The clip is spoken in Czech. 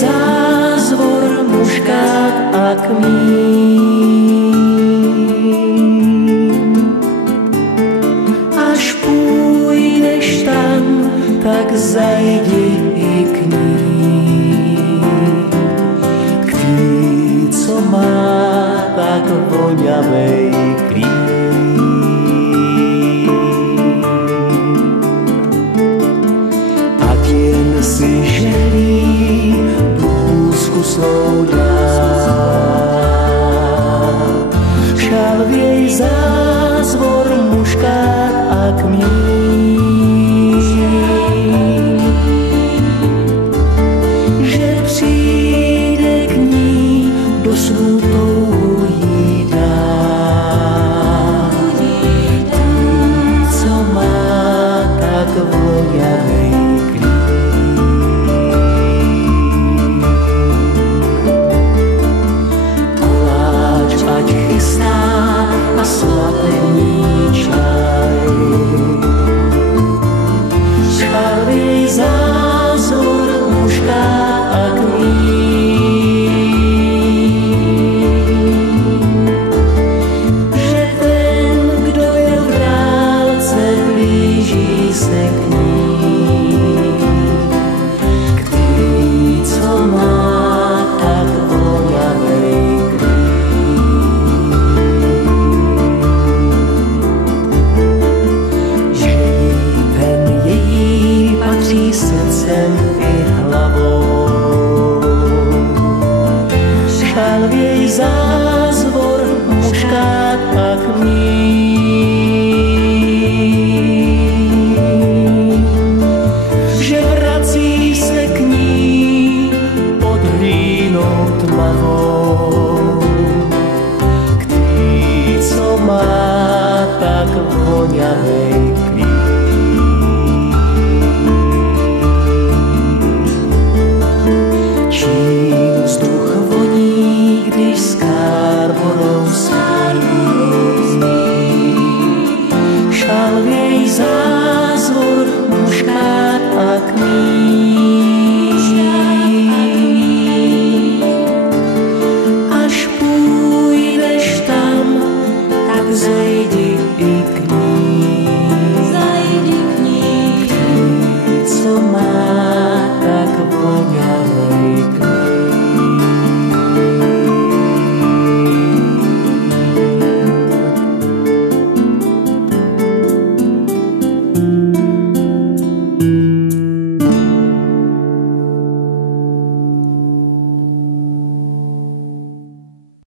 zázvor muškát a kmín. Až půjdeš tam, tak zajdi i k ní. K tý, co má tak voňavej klín. Ať jen si želí blůzku svou dál. Šal v jej zázvor muškát a kmín. Že přijde k ní do snů touhu jí dá. Ty, co má tak voňavej klín. Koláč ať chystá a svatební čaj. Šalvej zázvor muškát a kmín. Že ten, kdo je v dálce, blíží se k ní. K tý, co má tak voňavej klín. Že jí ten její patří srdcem